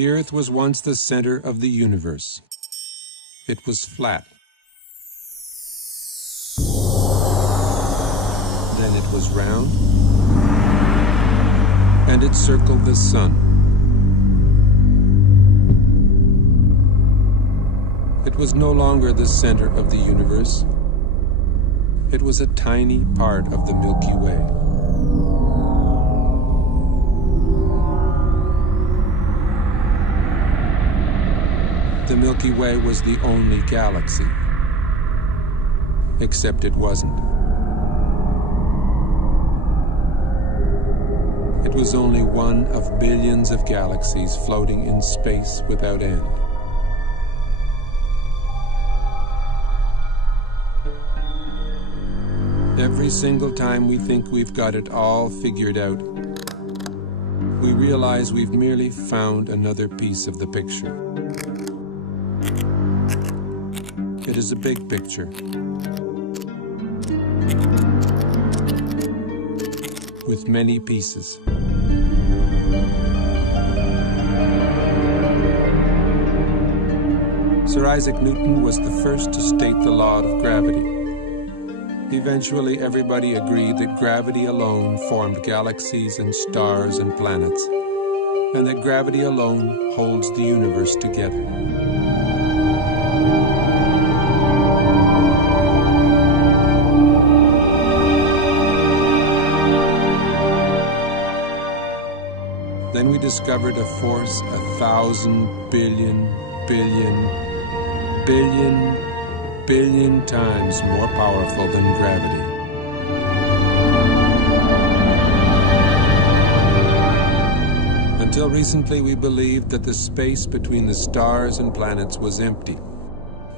The Earth was once the center of the universe. It was flat. Then it was round, and it circled the sun. It was no longer the center of the universe. It was a tiny part of the Milky Way. The Milky Way was the only galaxy, except it wasn't. It was only one of billions of galaxies floating in space without end. Every single time we think we've got it all figured out, we realize we've merely found another piece of the picture. It is a big picture, with many pieces. Sir Isaac Newton was the first to state the law of gravity. Eventually, everybody agreed that gravity alone formed galaxies and stars and planets, and that gravity alone holds the universe together. Then we discovered a force 1,000 billion times more powerful than gravity. Until recently, we believed that the space between the stars and planets was empty,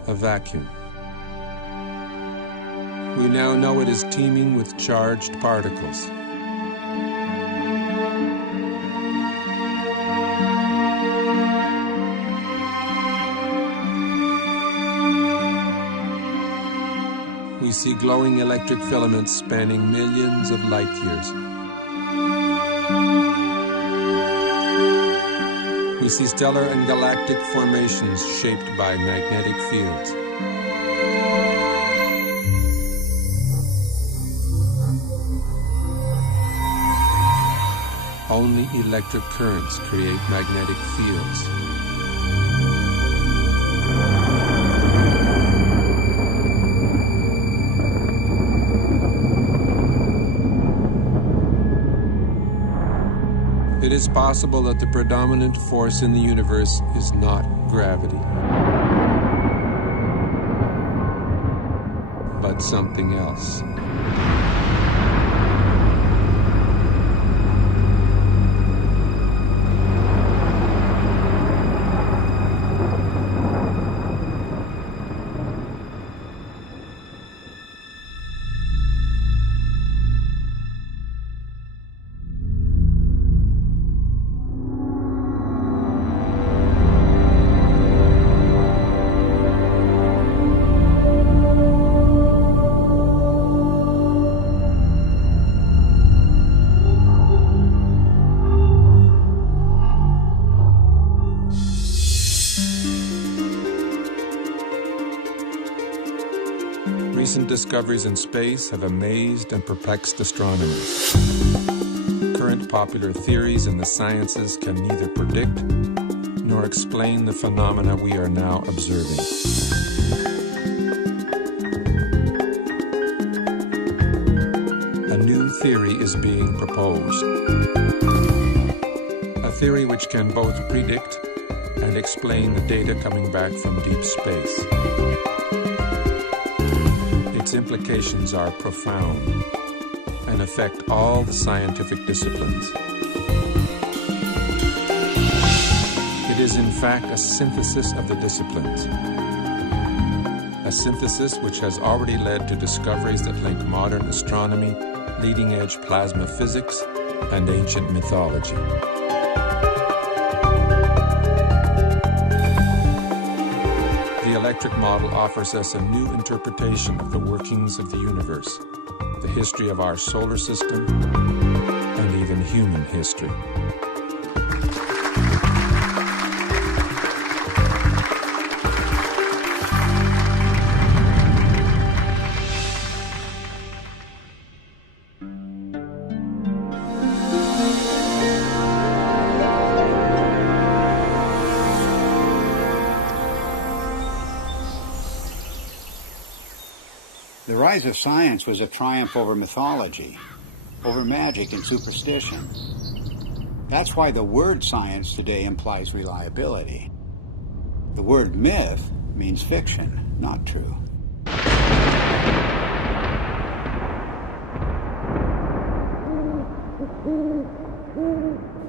a vacuum. We now know it is teeming with charged particles. We see glowing electric filaments spanning millions of light years. We see stellar and galactic formations shaped by magnetic fields. Only electric currents create magnetic fields. It is possible that the predominant force in the universe is not gravity, but something else. Recent discoveries in space have amazed and perplexed astronomers. Current popular theories in the sciences can neither predict nor explain the phenomena we are now observing. A new theory is being proposed. A theory which can both predict and explain the data coming back from deep space. Its implications are profound and affect all the scientific disciplines. It is in fact a synthesis of the disciplines. A synthesis which has already led to discoveries that link modern astronomy, leading-edge plasma physics, and ancient mythology. The electric model offers us a new interpretation of the workings of the universe, the history of our solar system, and even human history. The rise of science was a triumph over mythology, over magic and superstition. That's why the word science today implies reliability. The word myth means fiction, not true.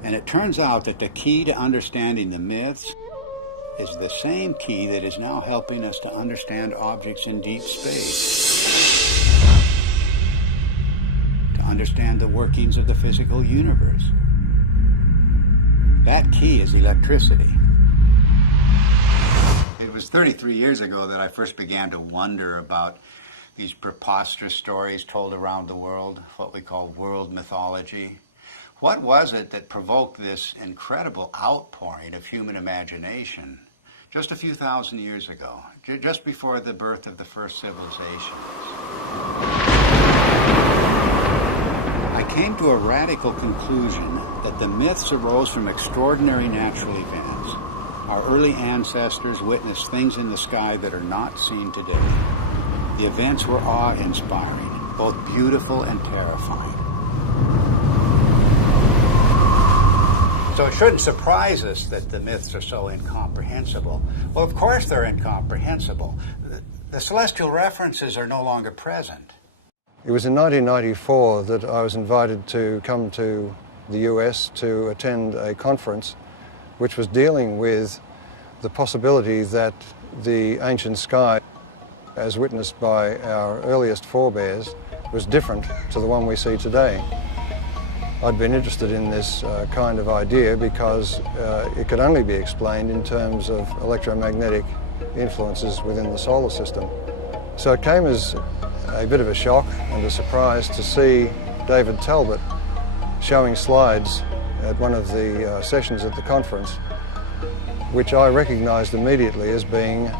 And it turns out that the key to understanding the myths is the same key that is now helping us to understand objects in deep space, to understand the workings of the physical universe. That key is electricity. It was 33 years ago that I first began to wonder about these preposterous stories told around the world, what we call world mythology. What was it that provoked this incredible outpouring of human imagination just a few thousand years ago, just before the birth of the first civilizations? I came to a radical conclusion that the myths arose from extraordinary natural events. Our early ancestors witnessed things in the sky that are not seen today. The events were awe-inspiring, both beautiful and terrifying. So it shouldn't surprise us that the myths are so incomprehensible. Well, of course they're incomprehensible. The celestial references are no longer present. It was in 1994 that I was invited to come to the US to attend a conference which was dealing with the possibility that the ancient sky, as witnessed by our earliest forebears, was different to the one we see today. I'd been interested in this kind of idea because it could only be explained in terms of electromagnetic influences within the solar system. So it came as a bit of a shock and a surprise to see David Talbot showing slides at one of the sessions at the conference, which I recognized immediately as being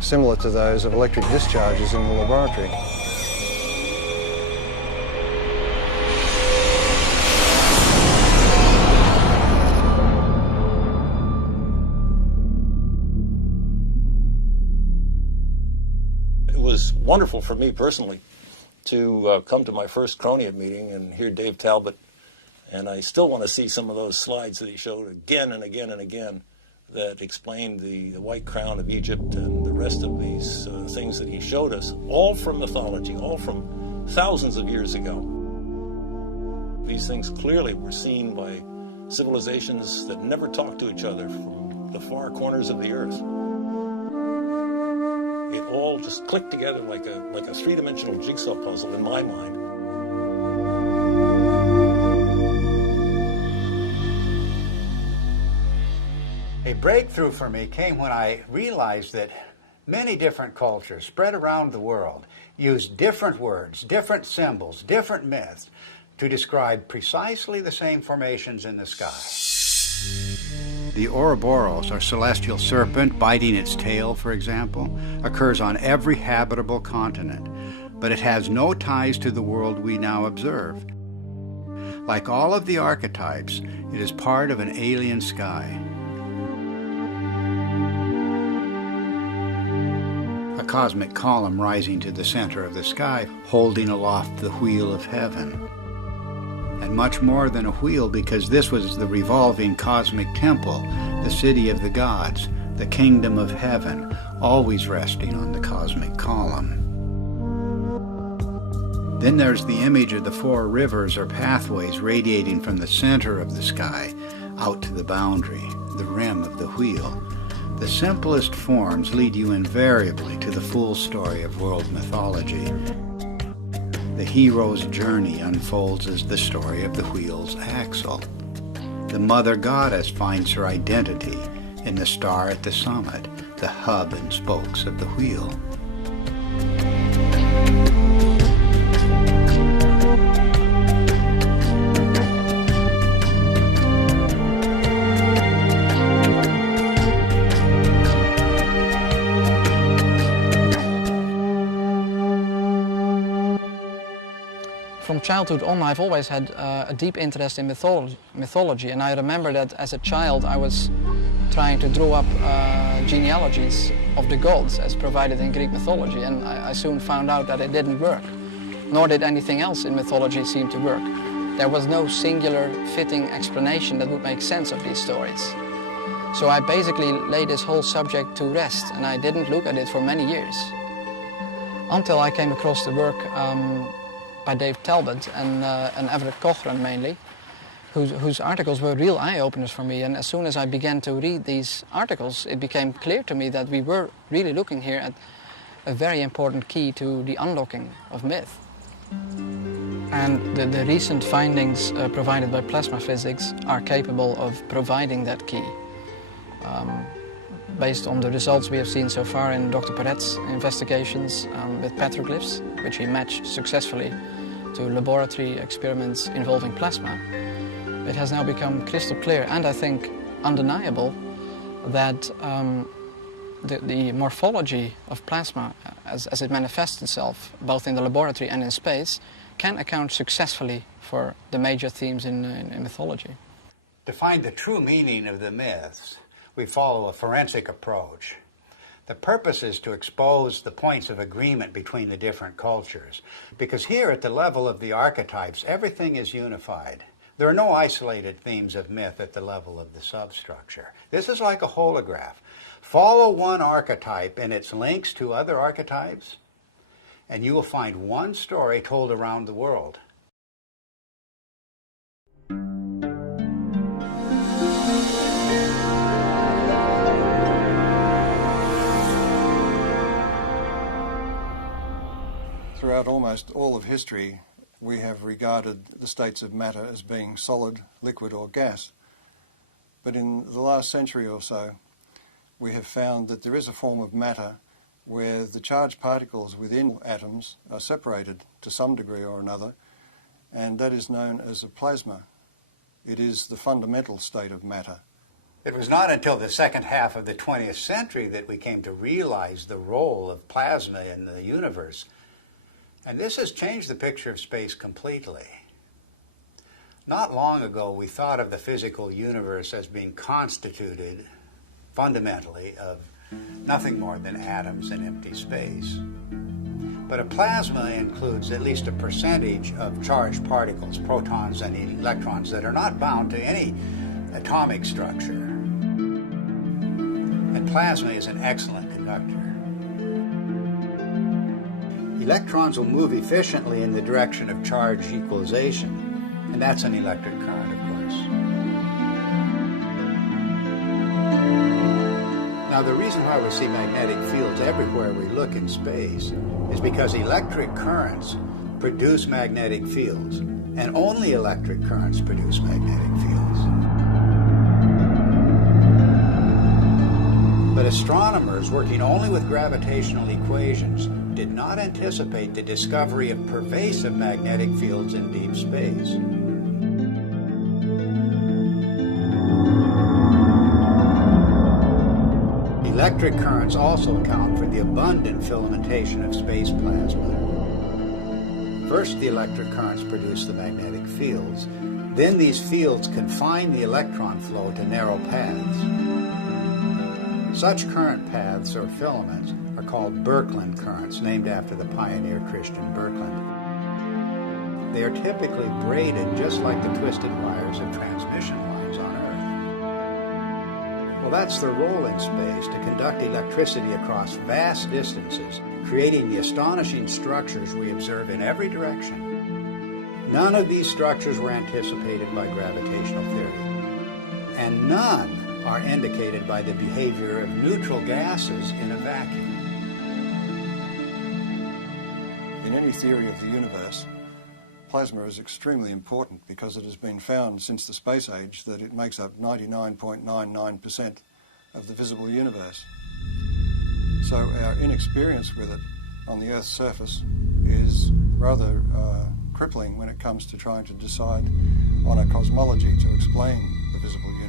similar to those of electric discharges in the laboratory. It was wonderful for me personally to come to my first Cronium meeting and hear Dave Talbot, and I still want to see some of those slides that he showed again and again and again that explained the white crown of Egypt and the rest of these things that he showed us, all from mythology, all from thousands of years ago. These things clearly were seen by civilizations that never talked to each other from the far corners of the earth. It all just clicked together like a three-dimensional jigsaw puzzle in my mind. A breakthrough for me came when I realized that many different cultures spread around the world use different words, different symbols, different myths to describe precisely the same formations in the sky. The Ouroboros, or celestial serpent biting its tail, for example, occurs on every habitable continent, but it has no ties to the world we now observe. Like all of the archetypes, it is part of an alien sky. A cosmic column rising to the center of the sky, holding aloft the wheel of heaven. And much more than a wheel, because this was the revolving cosmic temple, the city of the gods, the kingdom of heaven, always resting on the cosmic column. Then there's the image of the four rivers or pathways radiating from the center of the sky out to the boundary, the rim of the wheel. The simplest forms lead you invariably to the full story of world mythology. The hero's journey unfolds as the story of the wheel's axle. The mother goddess finds her identity in the star at the summit, the hub and spokes of the wheel. From childhood on, I've always had a deep interest in mythology, and I remember that as a child I was trying to draw up genealogies of the gods as provided in Greek mythology, and I soon found out that it didn't work, nor did anything else in mythology seem to work. There was no singular fitting explanation that would make sense of these stories. So I basically laid this whole subject to rest, and I didn't look at it for many years. Until I came across the work by Dave Talbot and Everett Cochran mainly, whose articles were real eye-openers for me. And as soon as I began to read these articles, it became clear to me that we were really looking here at a very important key to the unlocking of myth. And the recent findings provided by plasma physics are capable of providing that key. Based on the results we have seen so far in Dr. Perret's investigations with petroglyphs, which he matched successfully to laboratory experiments involving plasma, it has now become crystal clear and I think undeniable that the morphology of plasma as it manifests itself both in the laboratory and in space can account successfully for the major themes in mythology. To find the true meaning of the myths, we follow a forensic approach. The purpose is to expose the points of agreement between the different cultures, because here at the level of the archetypes, everything is unified. There are no isolated themes of myth at the level of the substructure. This is like a holograph. Follow one archetype and its links to other archetypes, and you will find one story told around the world. Throughout almost all of history, we have regarded the states of matter as being solid, liquid or gas. But in the last century or so, we have found that there is a form of matter where the charged particles within atoms are separated to some degree or another, and that is known as a plasma. It is the fundamental state of matter. It was not until the second half of the 20th century that we came to realize the role of plasma in the universe. And this has changed the picture of space completely. Not long ago, we thought of the physical universe as being constituted fundamentally of nothing more than atoms and empty space. But a plasma includes at least a percentage of charged particles, protons and electrons, that are not bound to any atomic structure. And plasma is an excellent conductor. Electrons will move efficiently in the direction of charge equalization, and that's an electric current, of course. Now, the reason why we see magnetic fields everywhere we look in space is because electric currents produce magnetic fields, and only electric currents produce magnetic fields. But astronomers working only with gravitational equations did not anticipate the discovery of pervasive magnetic fields in deep space. Electric currents also account for the abundant filamentation of space plasma. First, the electric currents produce the magnetic fields. Then these fields confine the electron flow to narrow paths. Such current paths, or filaments, are called Birkeland currents, named after the pioneer Christian Birkeland. They are typically braided just like the twisted wires of transmission lines on Earth. Well, that's their role in space, to conduct electricity across vast distances, creating the astonishing structures we observe in every direction. None of these structures were anticipated by gravitational theory, and none are indicated by the behavior of neutral gases in a vacuum. In any theory of the universe, plasma is extremely important because it has been found since the space age that it makes up 99.99% of the visible universe. So our inexperience with it on the Earth's surface is rather crippling when it comes to trying to decide on a cosmology to explain the visible universe.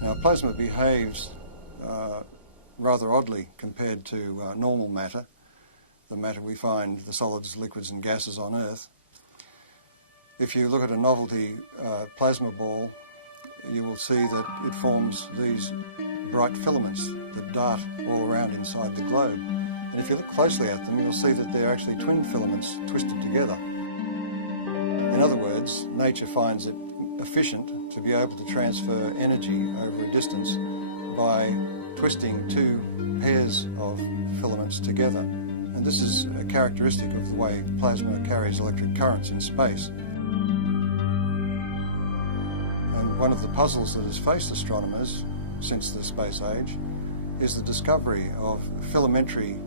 Now, plasma behaves rather oddly compared to normal matter, the matter we find, the solids, liquids and gases on Earth. If you look at a novelty plasma ball, you will see that it forms these bright filaments that dart all around inside the globe. And if you look closely at them, you'll see that they're actually twin filaments twisted together. In other words, nature finds it efficient to be able to transfer energy over a distance by twisting two pairs of filaments together. And this is a characteristic of the way plasma carries electric currents in space. And one of the puzzles that has faced astronomers since the space age is the discovery of filamentary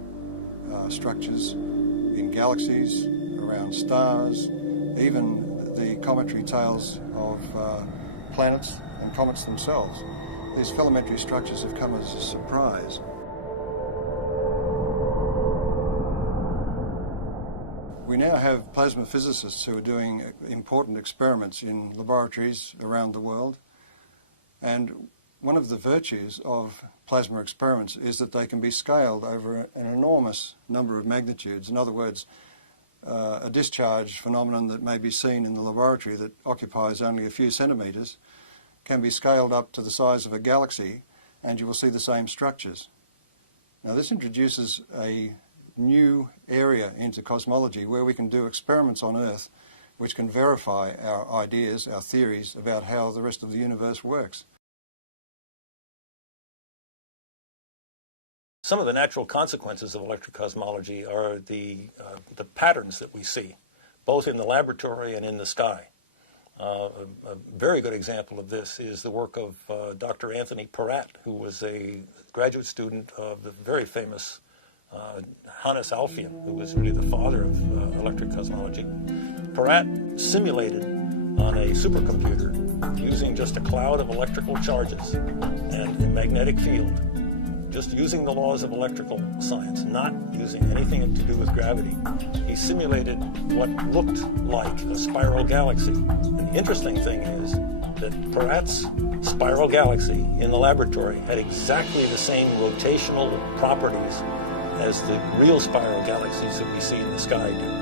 structures in galaxies, around stars, even the cometary tails of planets and comets themselves. These filamentary structures have come as a surprise. We now have plasma physicists who are doing important experiments in laboratories around the world, and one of the virtues of plasma experiments is that they can be scaled over an enormous number of magnitudes. In other words, a discharge phenomenon that may be seen in the laboratory that occupies only a few centimetres can be scaled up to the size of a galaxy, and you will see the same structures. Now, this introduces a new area into cosmology where we can do experiments on Earth which can verify our ideas, our theories about how the rest of the universe works. Some of the natural consequences of electrocosmology are the patterns that we see, both in the laboratory and in the sky. A very good example of this is the work of Dr. Anthony Peratt, who was a graduate student of the very famous Hannes Alfvén, who was really the father of electric cosmology. Peratt simulated on a supercomputer using just a cloud of electrical charges and a magnetic field, just using the laws of electrical science, not using anything to do with gravity. He simulated what looked like a spiral galaxy. And the interesting thing is that Peratt's spiral galaxy in the laboratory had exactly the same rotational properties as the real spiral galaxies that we see in the sky do.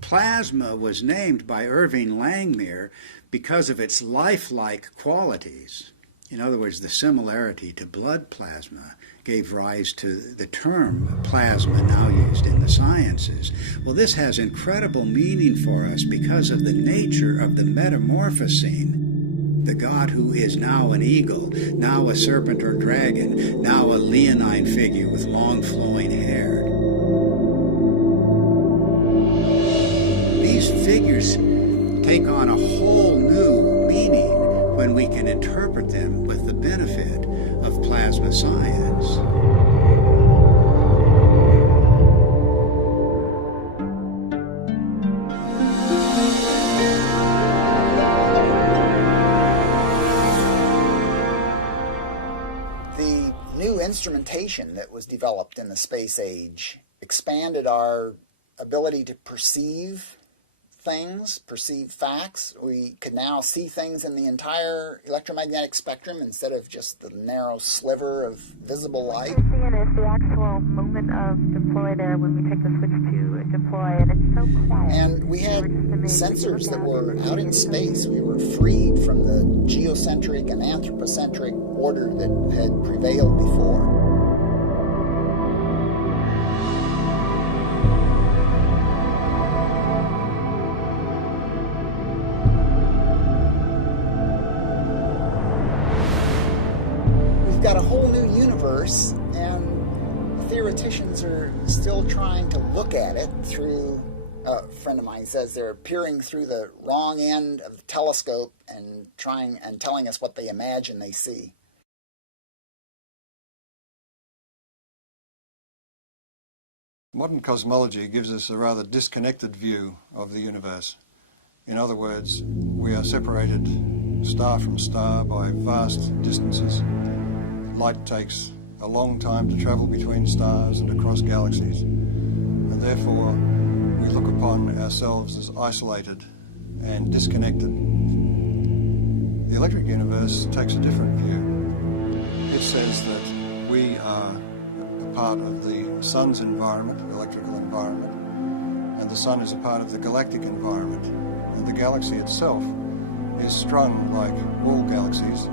Plasma was named by Irving Langmuir because of its lifelike qualities. In other words, the similarity to blood plasma gave rise to the term plasma now used in the sciences. Well, this has incredible meaning for us because of the nature of the metamorphosing. The God who is now an eagle, now a serpent or dragon, now a leonine figure with long flowing hair. These figures take on a whole new meaning when we can interpret them with the benefit of plasma science. The new instrumentation that was developed in the space age expanded our ability to perceive things, perceive facts. We could now see things in the entire electromagnetic spectrum instead of just the narrow sliver of visible light. What you're seeing is the actual moment of deploy there when we take the switch to deploy, and it's so quiet. And we had sensors that were out in space. We were freed from the geocentric and anthropocentric order that had prevailed before. Got a whole new universe, and theoreticians are still trying to look at it through, a friend of mine says they're peering through the wrong end of the telescope and telling us what they imagine they see. Modern cosmology gives us a rather disconnected view of the universe. In other words, we are separated star from star by vast distances. Light takes a long time to travel between stars and across galaxies, and therefore we look upon ourselves as isolated and disconnected. The electric universe takes a different view. It says that we are part of the sun's environment, electrical environment, and the sun is a part of the galactic environment. And the galaxy itself is strung, like all galaxies,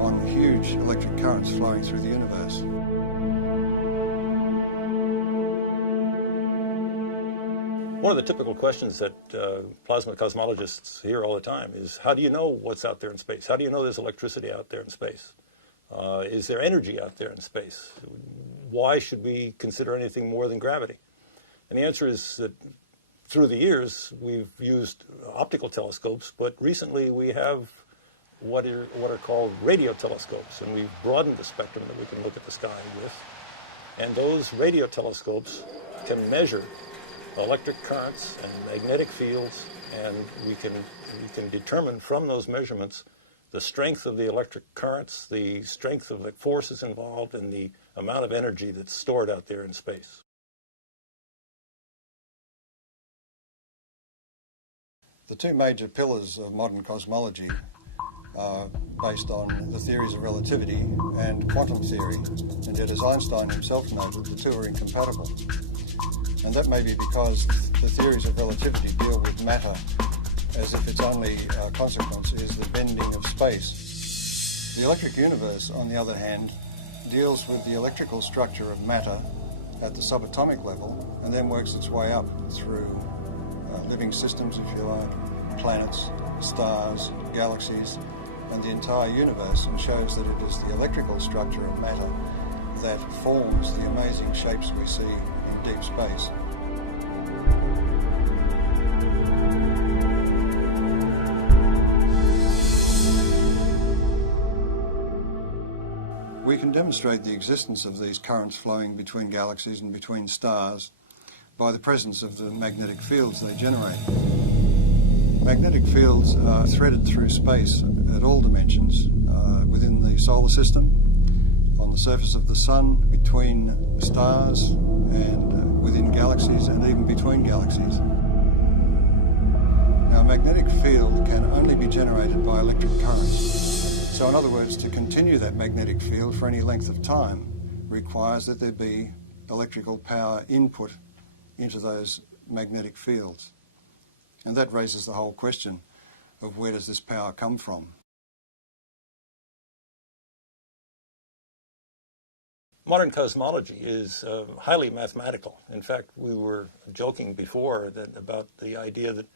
on huge electric currents flowing through the universe. One of the typical questions that plasma cosmologists hear all the time is, how do you know what's out there in space? How do you know there's electricity out there in space? Is there energy out there in space? Why should we consider anything more than gravity? And the answer is that through the years, we've used optical telescopes, but recently we have what are called radio telescopes, and we've broadened the spectrum that we can look at the sky with. And those radio telescopes can measure electric currents and magnetic fields, and we can determine from those measurements the strength of the electric currents, the strength of the forces involved, and the amount of energy that's stored out there in space. The two major pillars of modern cosmology are based on the theories of relativity and quantum theory, and yet, as Einstein himself noted, the two are incompatible. And that may be because the theories of relativity deal with matter as if its only consequence is the bending of space. The electric universe, on the other hand, deals with the electrical structure of matter at the subatomic level and then works its way up through living systems, if you like, planets, stars, galaxies, and the entire universe, and shows that it is the electrical structure of matter that forms the amazing shapes we see in deep space. We can demonstrate the existence of these currents flowing between galaxies and between stars by the presence of the magnetic fields they generate. Magnetic fields are threaded through space at all dimensions, within the solar system, on the surface of the sun, between stars, and within galaxies, and even between galaxies. Now, a magnetic field can only be generated by electric currents. So in other words, to continue that magnetic field for any length of time requires that there be electrical power input into those magnetic fields. And that raises the whole question of where does this power come from? Modern cosmology is highly mathematical. In fact, we were joking before about the idea that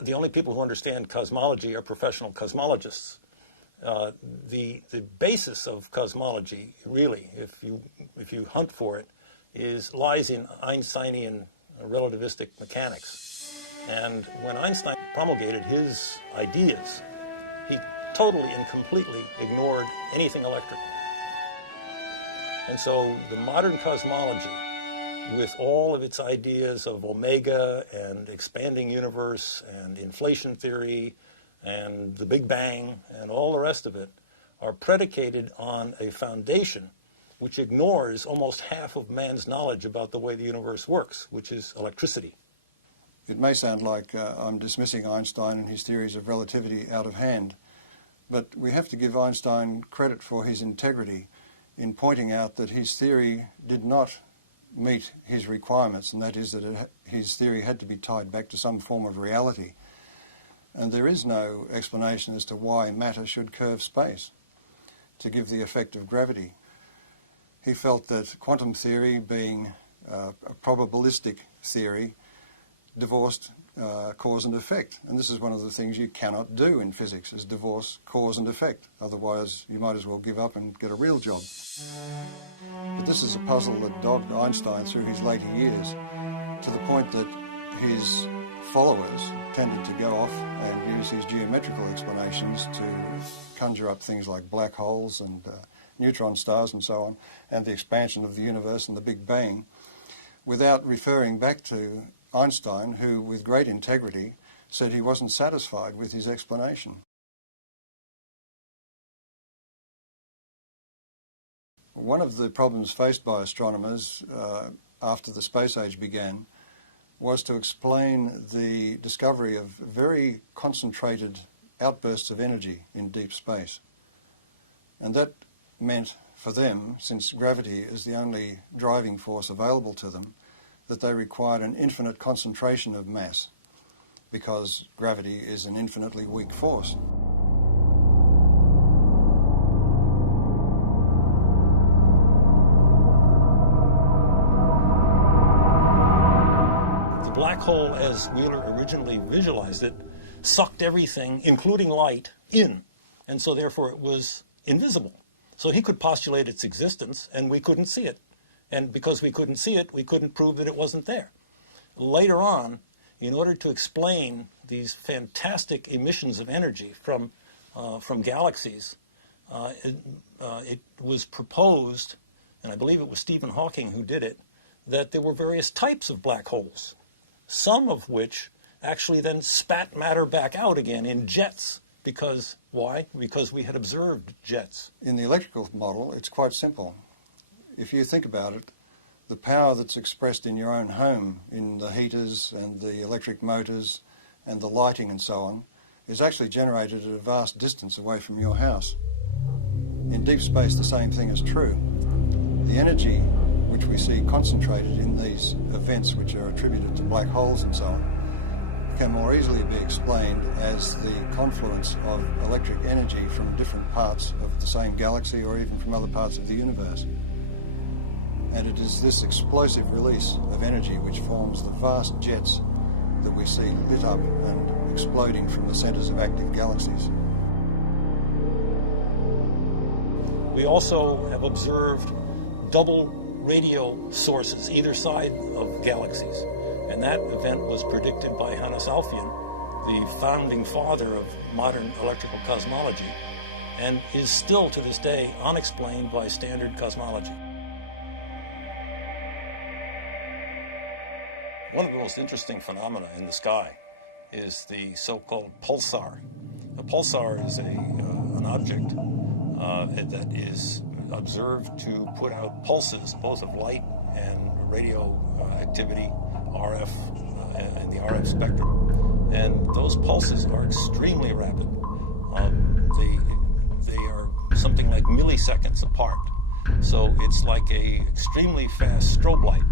the only people who understand cosmology are professional cosmologists. The basis of cosmology, really, if you hunt for it, lies in Einsteinian relativistic mechanics. And when Einstein promulgated his ideas, he totally and completely ignored anything electrical. And so the modern cosmology, with all of its ideas of omega and expanding universe and inflation theory and the Big Bang and all the rest of it, are predicated on a foundation which ignores almost half of man's knowledge about the way the universe works, which is electricity. It may sound like I'm dismissing Einstein and his theories of relativity out of hand, but we have to give Einstein credit for his integrity in pointing out that his theory did not meet his requirements, and that is that his theory had to be tied back to some form of reality. And there is no explanation as to why matter should curve space to give the effect of gravity. He felt that quantum theory, being a probabilistic theory, divorced cause and effect. And this is one of the things you cannot do in physics, is divorce cause and effect. Otherwise, you might as well give up and get a real job. But this is a puzzle that dogged Einstein through his later years, to the point that his followers tended to go off and use his geometrical explanations to conjure up things like black holes and neutron stars and so on, and the expansion of the universe and the Big Bang, without referring back to Einstein, who, with great integrity, said he wasn't satisfied with his explanation. One of the problems faced by astronomers after the space age began was to explain the discovery of very concentrated outbursts of energy in deep space. And that meant for them, since gravity is the only driving force available to them, that they required an infinite concentration of mass, because gravity is an infinitely weak force. The black hole, as Wheeler originally visualized it, sucked everything, including light, in, and so therefore it was invisible. So he could postulate its existence, and we couldn't see it. And because we couldn't see it, we couldn't prove that it wasn't there. Later on, in order to explain these fantastic emissions of energy from galaxies, it was proposed, and I believe it was Stephen Hawking who did it, that there were various types of black holes, some of which actually then spat matter back out again in jets. Because, why? Because we had observed jets. In the electrical model, it's quite simple. If you think about it, the power that's expressed in your own home, in the heaters and the electric motors and the lighting and so on, is actually generated at a vast distance away from your house. In deep space, the same thing is true. The energy which we see concentrated in these events, which are attributed to black holes and so on, can more easily be explained as the confluence of electric energy from different parts of the same galaxy or even from other parts of the universe. And it is this explosive release of energy which forms the vast jets that we see lit up and exploding from the centers of active galaxies. We also have observed double radio sources either side of galaxies. And that event was predicted by Hannes Alfvén, the founding father of modern electrical cosmology, and is still to this day unexplained by standard cosmology. One of the most interesting phenomena in the sky is the so-called pulsar. A pulsar is an object that is observed to put out pulses, both of light and radio activity, RF and the RF spectrum, and those pulses are extremely rapid. They are something like milliseconds apart, so it's like a extremely fast strobe light.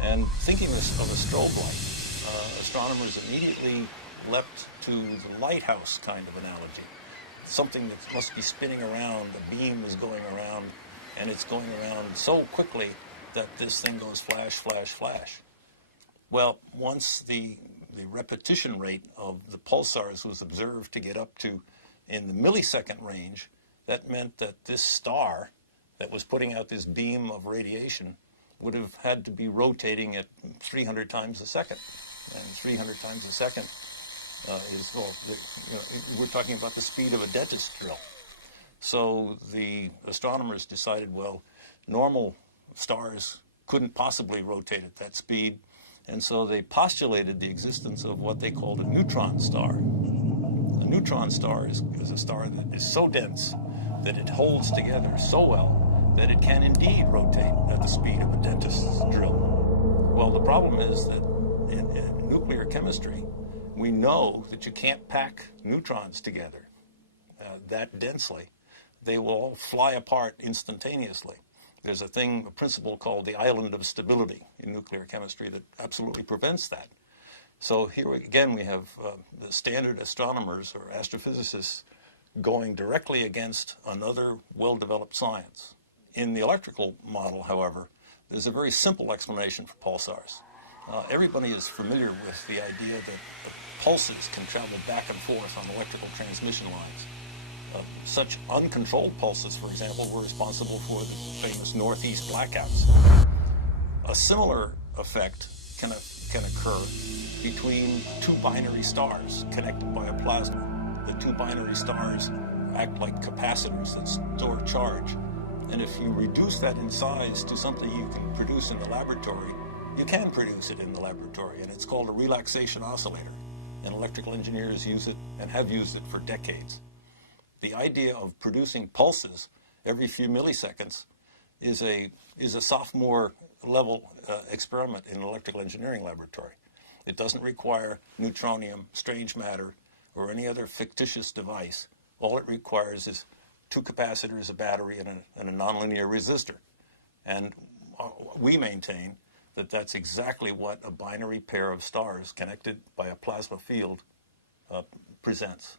And thinking of a strobe light, astronomers immediately leapt to the lighthouse kind of analogy, something that must be spinning around, a beam is going around, and it's going around so quickly that this thing goes flash, flash, flash. Well, once the repetition rate of the pulsars was observed to get up to in the millisecond range, that meant that this star that was putting out this beam of radiation would have had to be rotating at 300 times a second. And 300 times a second we're talking about the speed of a dentist drill. So the astronomers decided, well, normal stars couldn't possibly rotate at that speed. And so they postulated the existence of what they called a neutron star. A neutron star is a star that is so dense that it holds together so well that it can indeed rotate at the speed of a dentist's drill. Well, the problem is that in nuclear chemistry, we know that you can't pack neutrons together that densely. They will all fly apart instantaneously. There's a principle called the island of stability in nuclear chemistry that absolutely prevents that. So here again we have the standard astronomers or astrophysicists going directly against another well-developed science. In the electrical model, however, there's a very simple explanation for pulsars. Everybody is familiar with the idea that the pulses can travel back and forth on electrical transmission lines. Such uncontrolled pulses, for example, were responsible for the famous Northeast blackouts. A similar effect can occur between two binary stars connected by a plasma. The two binary stars act like capacitors that store charge. And if you reduce that in size to something you can produce in the laboratory, you can produce it in the laboratory, and it's called a relaxation oscillator. And electrical engineers use it and have used it for decades. The idea of producing pulses every few milliseconds is a sophomore level experiment in an electrical engineering laboratory. It doesn't require neutronium, strange matter, or any other fictitious device. All it requires is two capacitors, a battery, and a nonlinear resistor. And we maintain that that's exactly what a binary pair of stars connected by a plasma field presents.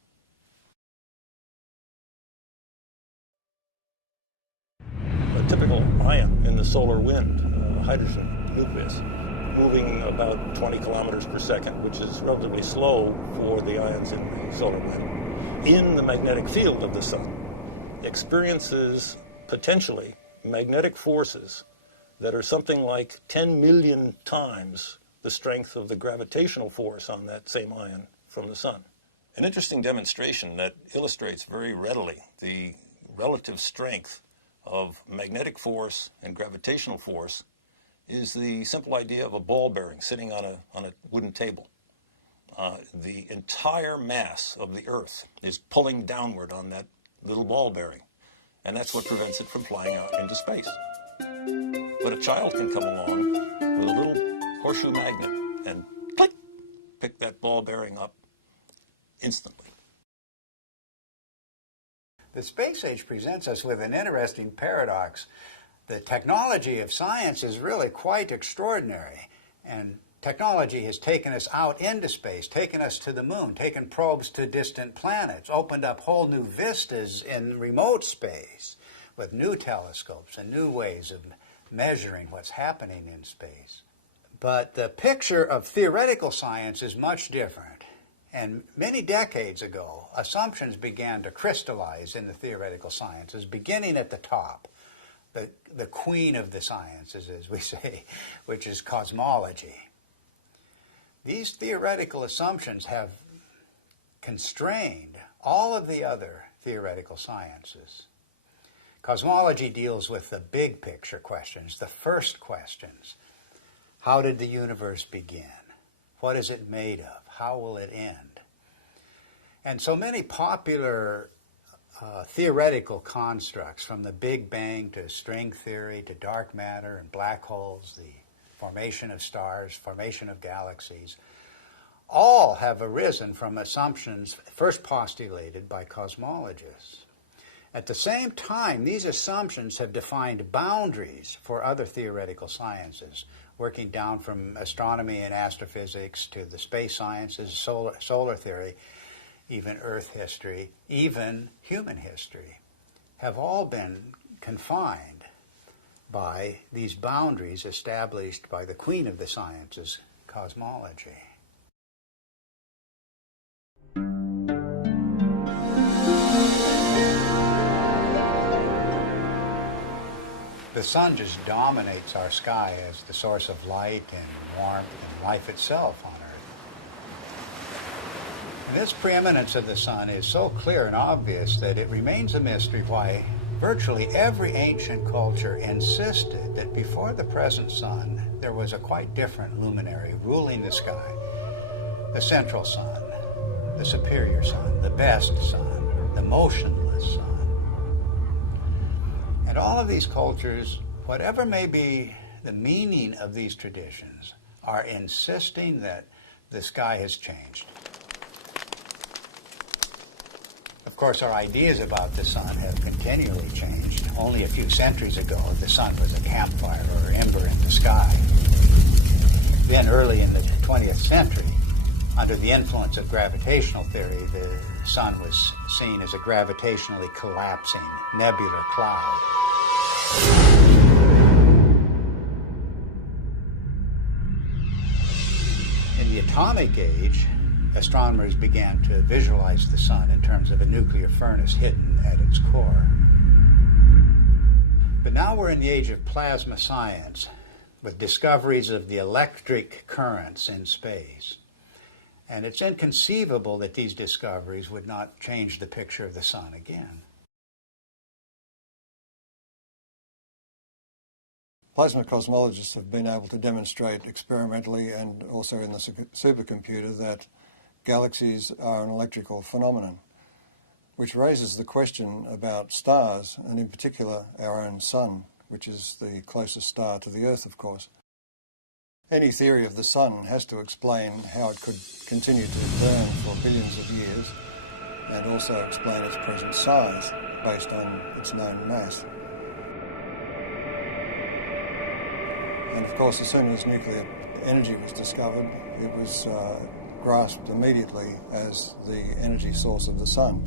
A typical ion in the solar wind, hydrogen nucleus, moving about 20 kilometers per second, which is relatively slow for the ions in the solar wind, in the magnetic field of the sun, experiences potentially magnetic forces that are something like 10 million times the strength of the gravitational force on that same ion from the sun. An interesting demonstration that illustrates very readily the relative strength of magnetic force and gravitational force is the simple idea of a ball bearing sitting on a wooden table. The entire mass of the Earth is pulling downward on that little ball bearing, and that's what prevents it from flying out into space. But a child can come along with a little horseshoe magnet and click, pick that ball bearing up instantly. The space age presents us with an interesting paradox. The technology of science is really quite extraordinary, and technology has taken us out into space, taken us to the moon, taken probes to distant planets, opened up whole new vistas in remote space with new telescopes and new ways of measuring what's happening in space. But the picture of theoretical science is much different. And many decades ago, assumptions began to crystallize in the theoretical sciences, beginning at the top, the queen of the sciences, as we say, which is cosmology. These theoretical assumptions have constrained all of the other theoretical sciences. Cosmology deals with the big picture questions, the first questions. How did the universe begin? What is it made of? How will it end? And so many popular theoretical constructs, from the Big Bang to string theory to dark matter and black holes, the formation of stars, formation of galaxies, all have arisen from assumptions first postulated by cosmologists. At the same time, these assumptions have defined boundaries for other theoretical sciences, working down from astronomy and astrophysics to the space sciences, solar theory, even Earth history, even human history, have all been confined by these boundaries established by the queen of the sciences, cosmology. The sun just dominates our sky as the source of light and warmth and life itself on Earth. And this preeminence of the sun is so clear and obvious that it remains a mystery why virtually every ancient culture insisted that before the present sun there was a quite different luminary ruling the sky. The central sun, the superior sun, the best sun, the motionless sun. And all of these cultures, whatever may be the meaning of these traditions, are insisting that the sky has changed. Of course, our ideas about the sun have continually changed. Only a few centuries ago, the sun was a campfire or ember in the sky. Then early in the 20th century, under the influence of gravitational theory, the sun was seen as a gravitationally collapsing nebular cloud. In the atomic age, astronomers began to visualize the sun in terms of a nuclear furnace hidden at its core. But now we're in the age of plasma science, with discoveries of the electric currents in space. And it's inconceivable that these discoveries would not change the picture of the sun again. Plasma cosmologists have been able to demonstrate experimentally and also in the supercomputer that galaxies are an electrical phenomenon, which raises the question about stars, and in particular our own sun, which is the closest star to the Earth, of course. Any theory of the sun has to explain how it could continue to burn for billions of years and also explain its present size based on its known mass. And of course, as soon as nuclear energy was discovered, it was grasped immediately as the energy source of the sun.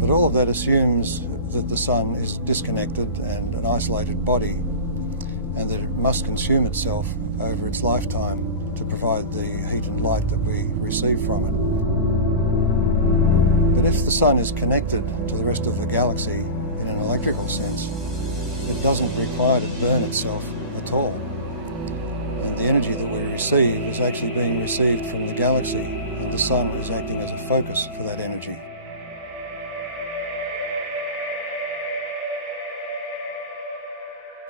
But all of that assumes that the sun is disconnected and an isolated body, and that it must consume itself over its lifetime to provide the heat and light that we receive from it. But if the sun is connected to the rest of the galaxy in an electrical sense, it doesn't require to burn itself at all. And the energy that we receive is actually being received from the galaxy, and the sun is acting as a focus for that energy.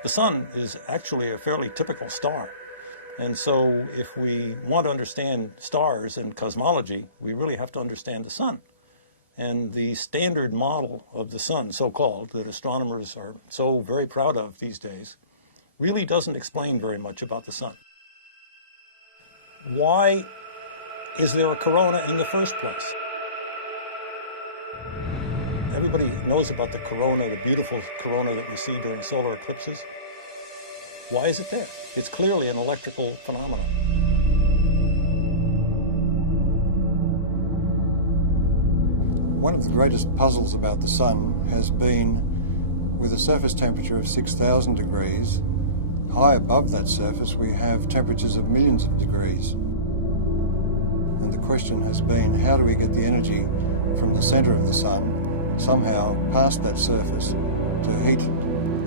The sun is actually a fairly typical star. And so if we want to understand stars and cosmology, we really have to understand the sun. And the standard model of the sun, so-called, that astronomers are so very proud of these days, really doesn't explain very much about the sun. Why is there a corona in the first place? Everybody knows about the corona, the beautiful corona that we see during solar eclipses. Why is it there? It's clearly an electrical phenomenon. One of the greatest puzzles about the sun has been, with a surface temperature of 6,000 degrees, high above that surface we have temperatures of millions of degrees. And the question has been, how do we get the energy from the centre of the sun somehow past that surface to heat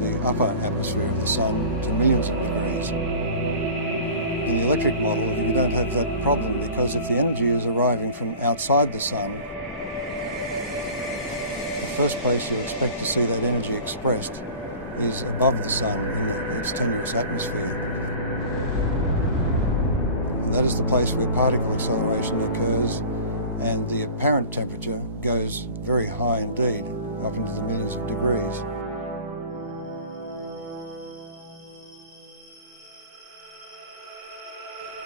the upper atmosphere of the sun to millions of degrees? In the electric model, you don't have that problem, because if the energy is arriving from outside the sun, the first place you expect to see that energy expressed is above the sun in its tenuous atmosphere. And that is the place where particle acceleration occurs, and the apparent temperature goes very high indeed, up into the millions of degrees.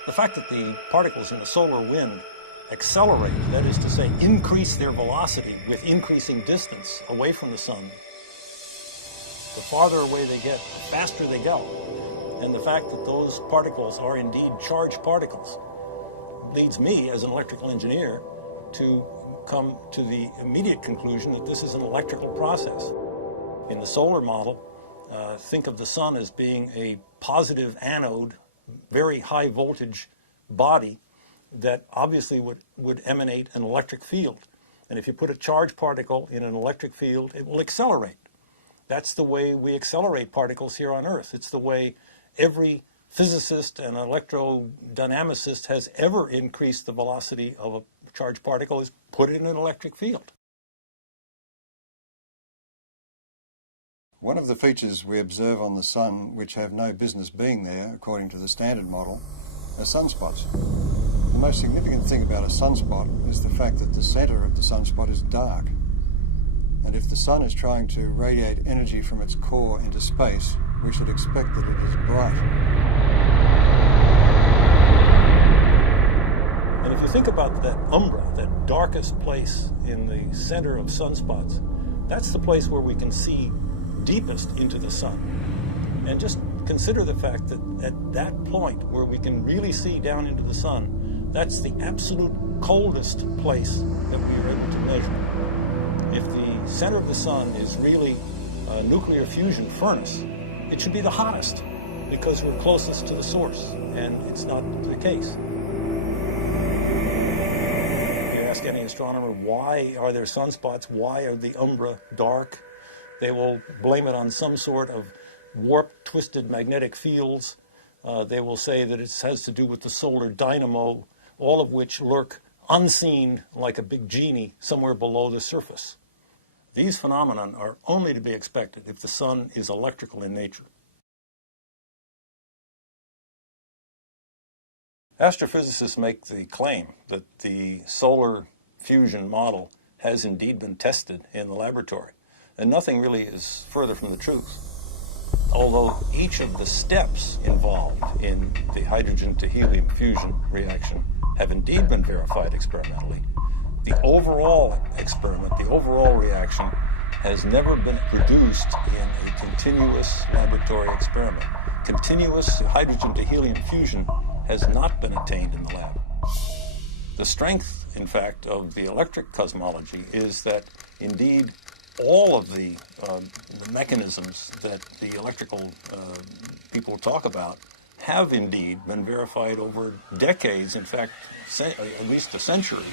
The fact that the particles in the solar wind accelerate, that is to say, increase their velocity with increasing distance away from the sun, the farther away they get, the faster they go. And the fact that those particles are indeed charged particles leads me, as an electrical engineer, to come to the immediate conclusion that this is an electrical process. In the solar model, think of the sun as being a positive anode, very high voltage body that obviously would emanate an electric field. And if you put a charged particle in an electric field, it will accelerate. That's the way we accelerate particles here on Earth. It's the way every physicist and electrodynamicist has ever increased the velocity of a charged particle, is put it in an electric field. One of the features we observe on the sun, which have no business being there, according to the standard model, are sunspots. The most significant thing about a sunspot is the fact that the centre of the sunspot is dark. And if the sun is trying to radiate energy from its core into space, we should expect that it is bright. And if you think about that umbra, that darkest place in the center of sunspots, that's the place where we can see deepest into the sun. And just consider the fact that at that point where we can really see down into the sun, that's the absolute coldest place that we are able to measure. If the center of the sun is really a nuclear fusion furnace, it should be the hottest because we're closest to the source, and it's not the case. If you ask any astronomer, why are there sunspots? Why are the umbra dark? They will blame it on some sort of warped, twisted magnetic fields. They will say that it has to do with the solar dynamo, all of which lurk unseen like a big genie somewhere below the surface. These phenomena are only to be expected if the sun is electrical in nature. Astrophysicists make the claim that the solar fusion model has indeed been tested in the laboratory, and nothing really is further from the truth. Although each of the steps involved in the hydrogen to helium fusion reaction have indeed been verified experimentally, the overall experiment, the overall reaction, has never been produced in a continuous laboratory experiment. Continuous hydrogen to helium fusion has not been attained in the lab. The strength, in fact, of the electric cosmology is that indeed all of the mechanisms that the electrical people talk about have indeed been verified over decades, in fact, at least a century,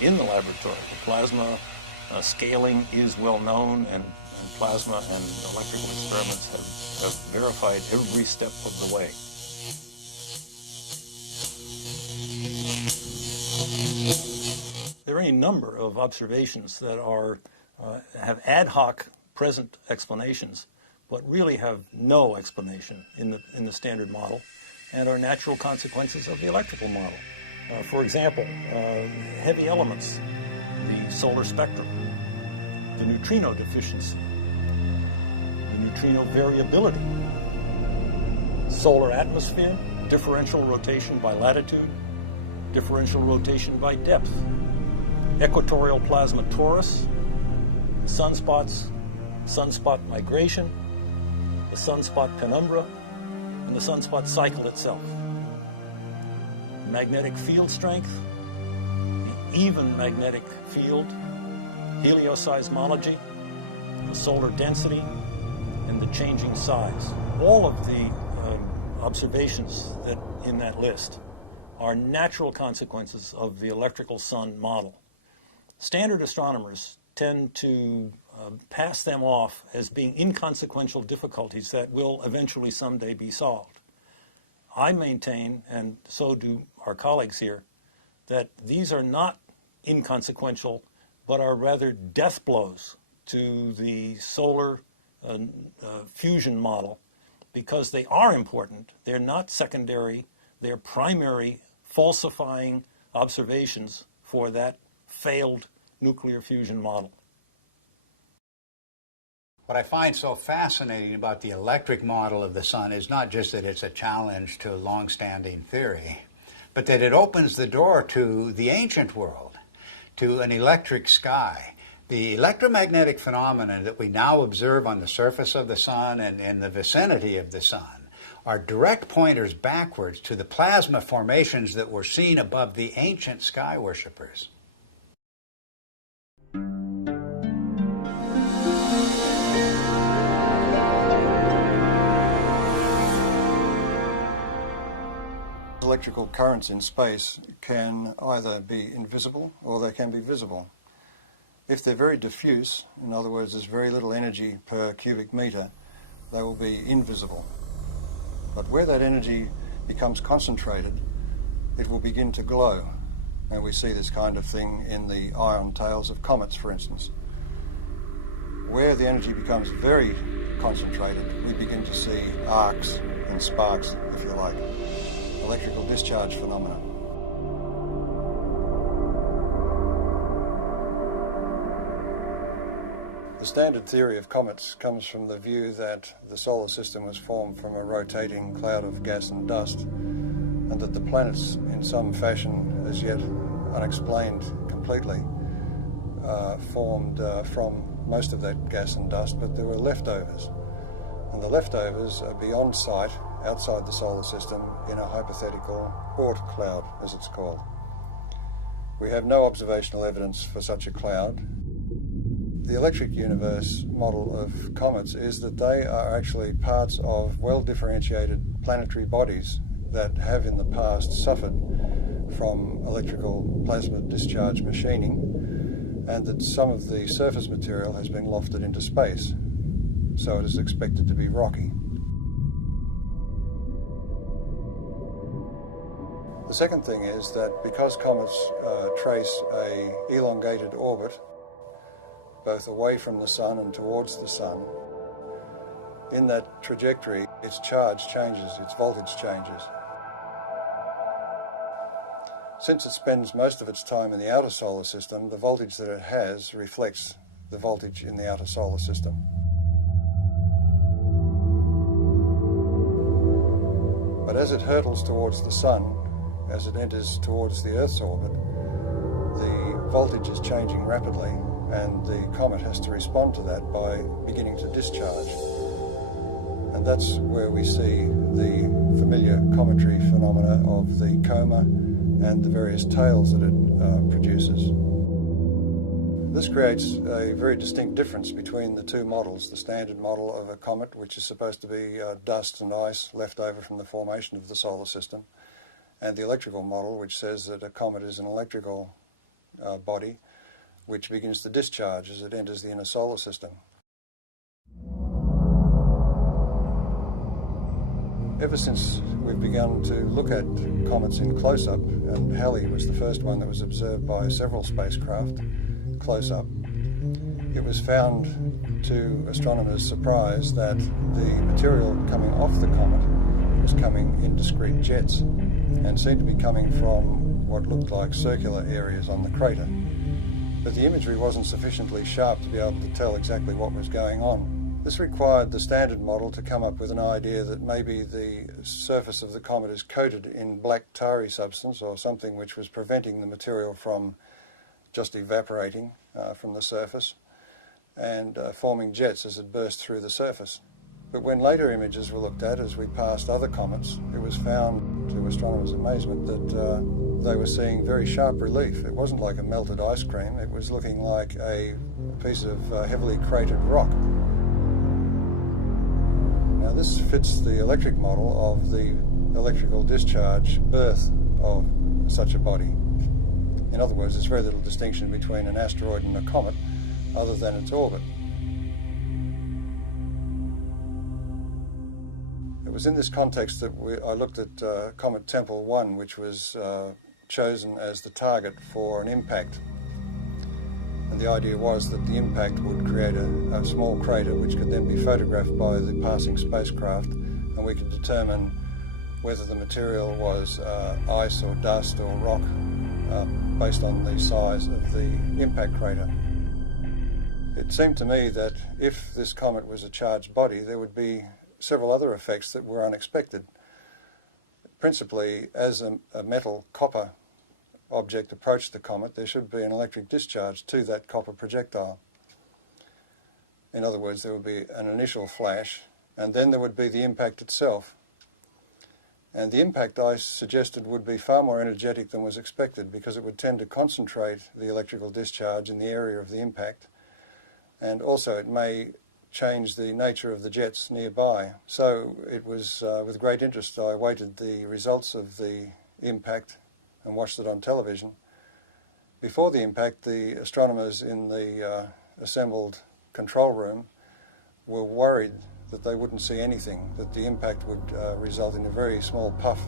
in the laboratory. The plasma scaling is well known, and plasma and electrical experiments have verified every step of the way. There are any number of observations that have ad hoc present explanations, but really have no explanation in the standard model, and are natural consequences of the electrical model. For example, heavy elements, the solar spectrum, the neutrino deficiency, the neutrino variability, solar atmosphere, differential rotation by latitude, differential rotation by depth, equatorial plasma torus, sunspots, sunspot migration, the sunspot penumbra, and the sunspot cycle itself. Magnetic field strength, the even magnetic field, helioseismology, the solar density, and the changing size. All of the observations that in that list are natural consequences of the electrical sun model. Standard astronomers tend to pass them off as being inconsequential difficulties that will eventually someday be solved. I maintain, and so do our colleagues here, that these are not inconsequential, but are rather death blows to the solar fusion model, because they are important. They're not secondary. They're primary falsifying observations for that failed nuclear fusion model. What I find so fascinating about the electric model of the sun is not just that it's a challenge to long-standing theory, but that it opens the door to the ancient world, to an electric sky. The electromagnetic phenomena that we now observe on the surface of the sun and in the vicinity of the sun are direct pointers backwards to the plasma formations that were seen above the ancient sky worshippers. Electrical currents in space can either be invisible or they can be visible. If they're very diffuse, in other words, there's very little energy per cubic meter, they will be invisible. But where that energy becomes concentrated, it will begin to glow. And we see this kind of thing in the ion tails of comets, for instance. Where the energy becomes very concentrated, we begin to see arcs and sparks, if you like. Electrical discharge phenomena. The standard theory of comets comes from the view that the solar system was formed from a rotating cloud of gas and dust, and that the planets, in some fashion as yet unexplained completely, formed from most of that gas and dust, but there were leftovers. And the leftovers are beyond sight, outside the solar system, in a hypothetical Oort cloud, as it's called. We have no observational evidence for such a cloud. The electric universe model of comets is that they are actually parts of well-differentiated planetary bodies that have in the past suffered from electrical plasma discharge machining, and that some of the surface material has been lofted into space, so it is expected to be rocky. The second thing is that because comets trace an elongated orbit, both away from the sun and towards the sun, in that trajectory, its charge changes, its voltage changes. Since it spends most of its time in the outer solar system, the voltage that it has reflects the voltage in the outer solar system. But as it hurtles towards the sun, as it enters towards the Earth's orbit, the voltage is changing rapidly, and the comet has to respond to that by beginning to discharge. And that's where we see the familiar cometary phenomena of the coma and the various tails that it produces. This creates a very distinct difference between the two models, the standard model of a comet, which is supposed to be dust and ice left over from the formation of the solar system, and the electrical model, which says that a comet is an electrical body which begins to discharge as it enters the inner solar system. Ever since we've begun to look at comets in close-up, and Halley was the first one that was observed by several spacecraft close-up, it was found to astronomers' surprise that the material coming off the comet was coming in discrete jets and seemed to be coming from what looked like circular areas on the crater. But the imagery wasn't sufficiently sharp to be able to tell exactly what was going on. This required the standard model to come up with an idea that maybe the surface of the comet is coated in black tarry substance or something which was preventing the material from just evaporating from the surface and forming jets as it burst through the surface. But when later images were looked at as we passed other comets, it was found, to astronomers' amazement, that they were seeing very sharp relief. It wasn't like a melted ice cream, it was looking like a piece of heavily cratered rock. Now this fits the electric model of the electrical discharge birth of such a body. In other words, there's very little distinction between an asteroid and a comet other than its orbit. It was in this context that I looked at Comet Tempel 1, which was chosen as the target for an impact. And the idea was that the impact would create a small crater which could then be photographed by the passing spacecraft, and we could determine whether the material was ice or dust or rock based on the size of the impact crater. It seemed to me that if this comet was a charged body, there would be several other effects that were unexpected. Principally, as a metal copper object approached the comet, there should be an electric discharge to that copper projectile. In other words, there would be an initial flash, and then there would be the impact itself. And the impact, I suggested, would be far more energetic than was expected, because it would tend to concentrate the electrical discharge in the area of the impact, and also it may change the nature of the jets nearby. So it was with great interest I awaited the results of the impact and watched it on television. Before the impact, the astronomers in the assembled control room were worried that they wouldn't see anything, that the impact would result in a very small puff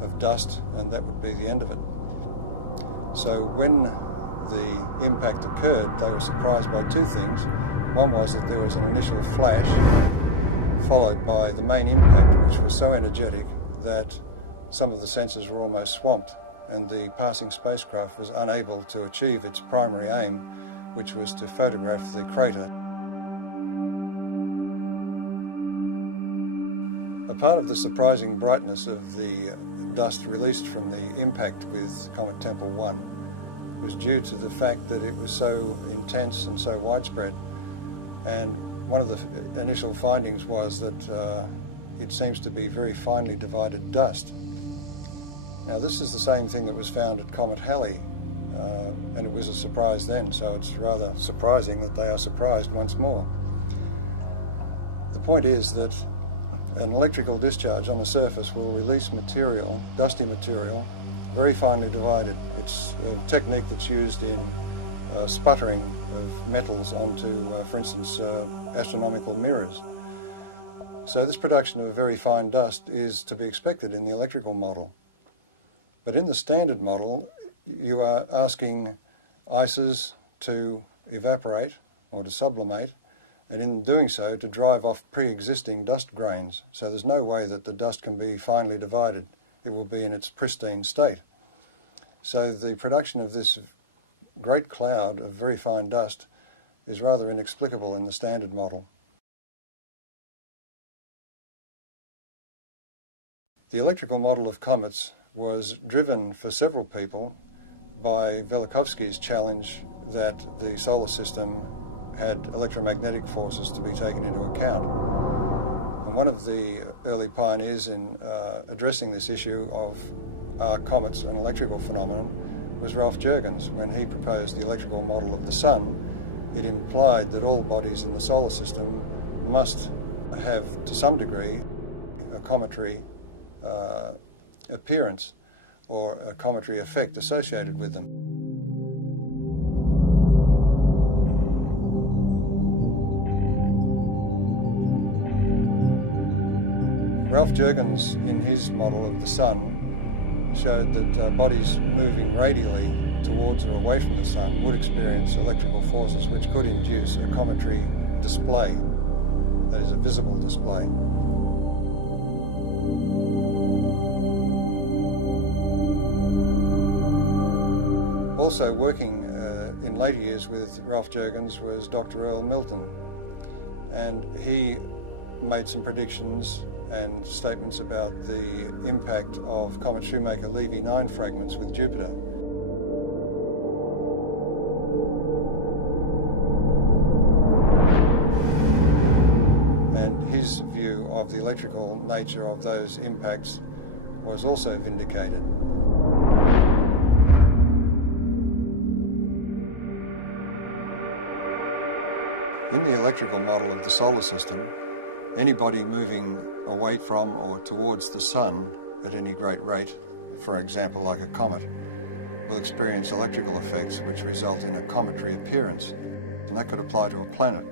of dust, and that would be the end of it. So when the impact occurred, they were surprised by two things. One was that there was an initial flash followed by the main impact, which was so energetic that some of the sensors were almost swamped, and the passing spacecraft was unable to achieve its primary aim, which was to photograph the crater. A part of the surprising brightness of the dust released from the impact with Comet Tempel 1 was due to the fact that it was so intense and so widespread. And one of the initial findings was that it seems to be very finely divided dust. Now this is the same thing that was found at Comet Halley, and it was a surprise then, so it's rather surprising that they are surprised once more. The point is that an electrical discharge on the surface will release material, dusty material, very finely divided. It's a technique that's used in sputtering of metals onto, for instance, astronomical mirrors. So this production of very fine dust is to be expected in the electrical model. But in the standard model, you are asking ices to evaporate or to sublimate, and in doing so to drive off pre-existing dust grains. So there's no way that the dust can be finely divided. It will be in its pristine state. So the production of this great cloud of very fine dust is rather inexplicable in the standard model. The electrical model of comets was driven for several people by Velikovsky's challenge that the solar system had electromagnetic forces to be taken into account. And one of the early pioneers in addressing this issue of are comets an electrical phenomenon was Ralph Jurgens. When he proposed the electrical model of the sun, it implied that all bodies in the solar system must have, to some degree, a cometary appearance or a cometary effect associated with them. Ralph Jurgens, in his model of the sun, showed that bodies moving radially towards or away from the sun would experience electrical forces which could induce a cometary display, that is, a visible display. Also working in later years with Ralph Jurgens was Dr. Earl Milton, and he made some predictions and statements about the impact of Comet Shoemaker-Levy 9 fragments with Jupiter. And his view of the electrical nature of those impacts was also vindicated. In the electrical model of the solar system, anybody moving away from or towards the sun at any great rate, for example like a comet, will experience electrical effects which result in a cometary appearance, and that could apply to a planet.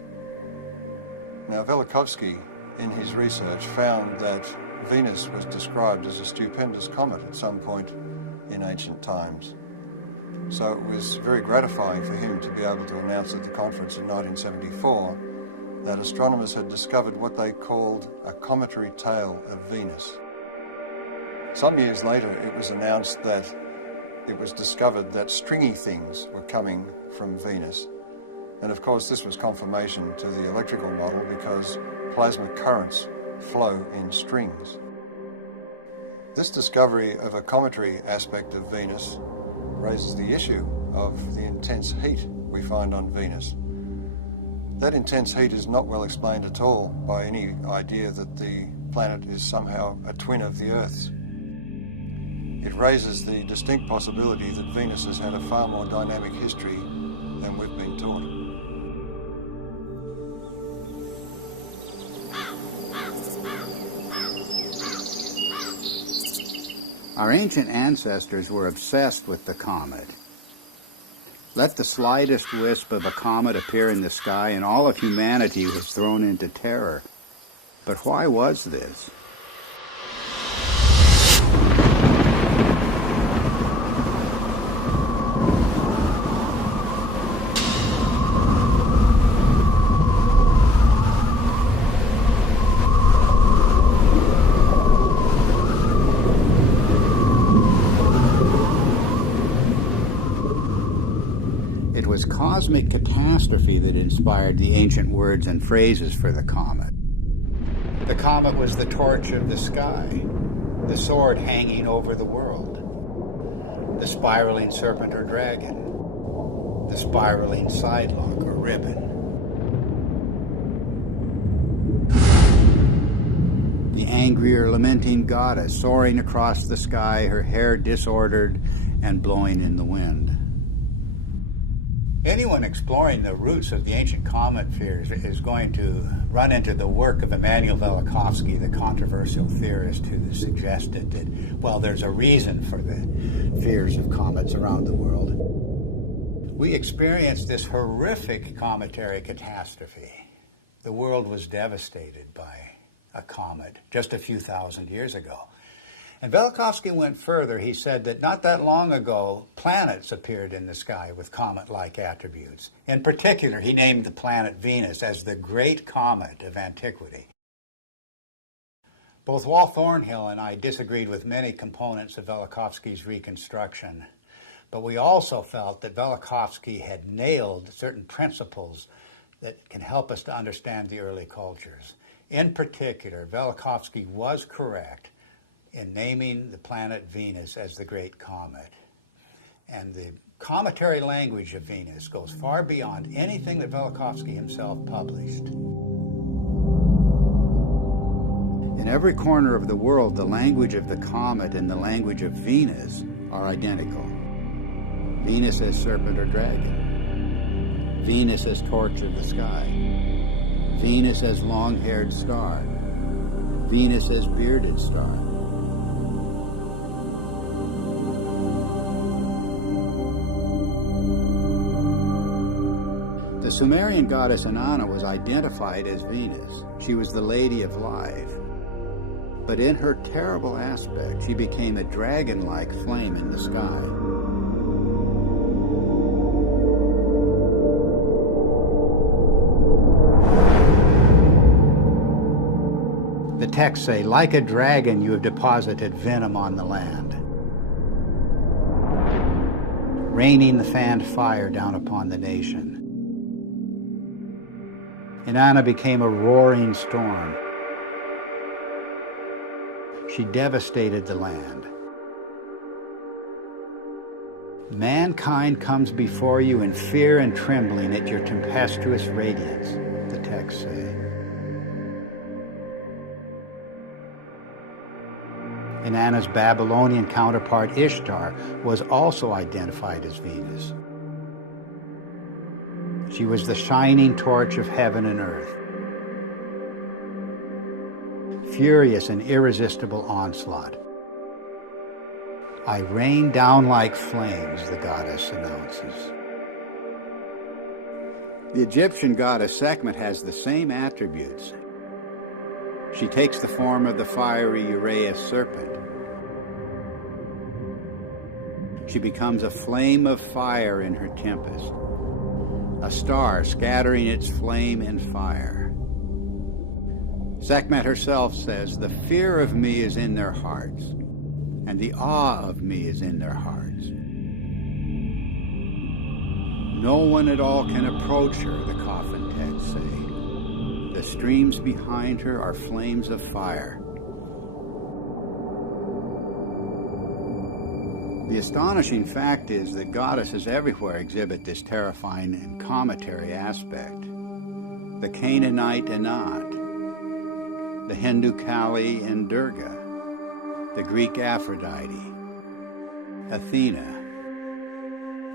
Now Velikovsky, in his research, found that Venus was described as a stupendous comet at some point in ancient times. So it was very gratifying for him to be able to announce at the conference in 1974 that astronomers had discovered what they called a cometary tail of Venus. Some years later, it was announced that it was discovered that stringy things were coming from Venus. And of course, this was confirmation to the electrical model because plasma currents flow in strings. This discovery of a cometary aspect of Venus raises the issue of the intense heat we find on Venus. That intense heat is not well explained at all by any idea that the planet is somehow a twin of the Earth's. It raises the distinct possibility that Venus has had a far more dynamic history than we've been taught. Our ancient ancestors were obsessed with the comet. Let the slightest wisp of a comet appear in the sky and all of humanity was thrown into terror. But why was this? It was cosmic catastrophe that inspired the ancient words and phrases for the comet. The comet was the torch of the sky, the sword hanging over the world, the spiraling serpent or dragon, the spiraling sidelock or ribbon. The angry or lamenting goddess soaring across the sky, her hair disordered and blowing in the wind. Anyone exploring the roots of the ancient comet fears is going to run into the work of Immanuel Velikovsky, the controversial theorist who suggested that, well, there's a reason for the fears of comets around the world. We experienced this horrific cometary catastrophe. The world was devastated by a comet just a few thousand years ago. And Velikovsky went further. He said that not that long ago, planets appeared in the sky with comet-like attributes. In particular, he named the planet Venus as the great comet of antiquity. Both Walt Thornhill and I disagreed with many components of Velikovsky's reconstruction, but we also felt that Velikovsky had nailed certain principles that can help us to understand the early cultures. In particular, Velikovsky was correct in naming the planet Venus as the Great Comet. And the cometary language of Venus goes far beyond anything that Velikovsky himself published. In every corner of the world, the language of the comet and the language of Venus are identical. Venus as serpent or dragon. Venus as torch of the sky. Venus as long-haired star. Venus as bearded star. The Sumerian goddess Inanna was identified as Venus. She was the Lady of Life. But in her terrible aspect, she became a dragon-like flame in the sky. The texts say, like a dragon, you have deposited venom on the land, raining the fanned fire down upon the nation. Inanna became a roaring storm. She devastated the land. Mankind comes before you in fear and trembling at your tempestuous radiance, the texts say. Inanna's Babylonian counterpart Ishtar was also identified as Venus. She was the shining torch of heaven and earth. Furious and irresistible onslaught. I rain down like flames, the goddess announces. The Egyptian goddess Sekhmet has the same attributes. She takes the form of the fiery Uraeus serpent. She becomes a flame of fire in her tempest, a star scattering its flame and fire. Sekhmet herself says, "The fear of me is in their hearts, and the awe of me is in their hearts. No one at all can approach her," the coffin texts say. The streams behind her are flames of fire. The astonishing fact is that goddesses everywhere exhibit this terrifying and cometary aspect. The Canaanite Inat, the Hindu Kali and Durga, the Greek Aphrodite, Athena,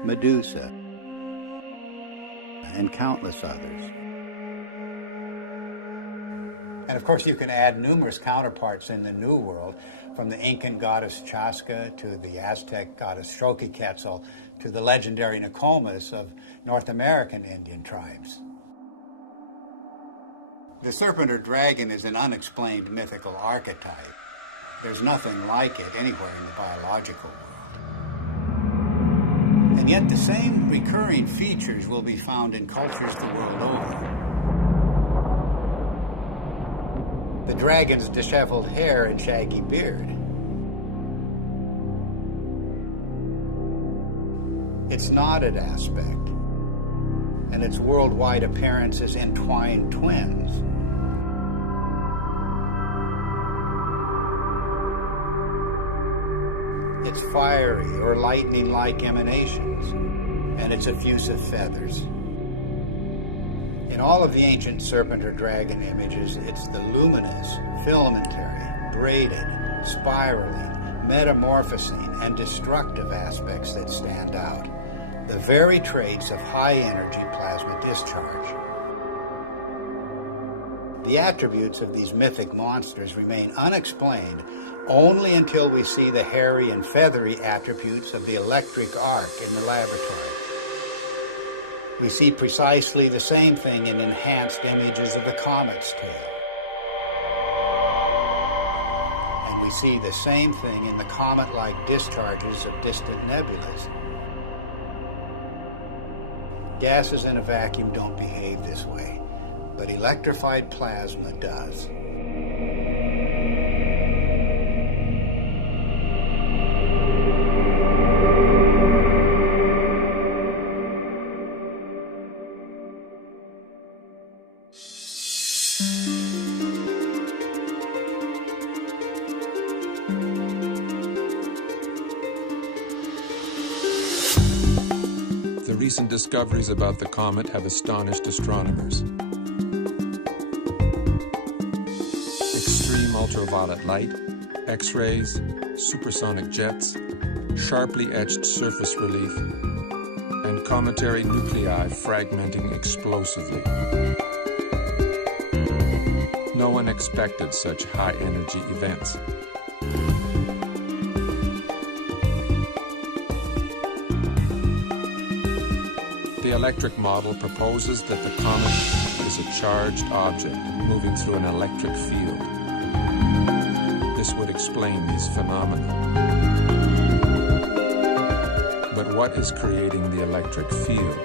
Medusa, and countless others. And of course, you can add numerous counterparts in the New World, from the Incan goddess Chaska to the Aztec goddess Xochiquetzal to the legendary Nokomis of North American Indian tribes. The serpent or dragon is an unexplained mythical archetype. There's nothing like it anywhere in the biological world. And yet the same recurring features will be found in cultures the world over. The dragon's disheveled hair and shaggy beard. Its knotted aspect, and its worldwide appearance as entwined twins. Its fiery or lightning-like emanations, and its effusive feathers. In all of the ancient serpent or dragon images, it's the luminous, filamentary, braided, spiraling, metamorphosing, and destructive aspects that stand out. The very traits of high-energy plasma discharge. The attributes of these mythic monsters remain unexplained only until we see the hairy and feathery attributes of the electric arc in the laboratory. We see precisely the same thing in enhanced images of the comet's tail. And we see the same thing in the comet-like discharges of distant nebulas. Gases in a vacuum don't behave this way, but electrified plasma does. recent discoveries about the comet have astonished astronomers. Extreme ultraviolet light, X-rays, supersonic jets, sharply etched surface relief, and cometary nuclei fragmenting explosively. No one expected such high-energy events. The electric model proposes that the comet is a charged object moving through an electric field. This would explain these phenomena. But what is creating the electric field?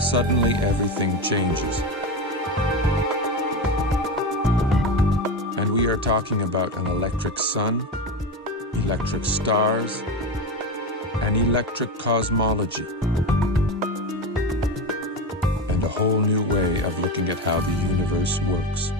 Suddenly, everything changes. And we are talking about an electric sun, electric stars, and electric cosmology, and a whole new way of looking at how the universe works.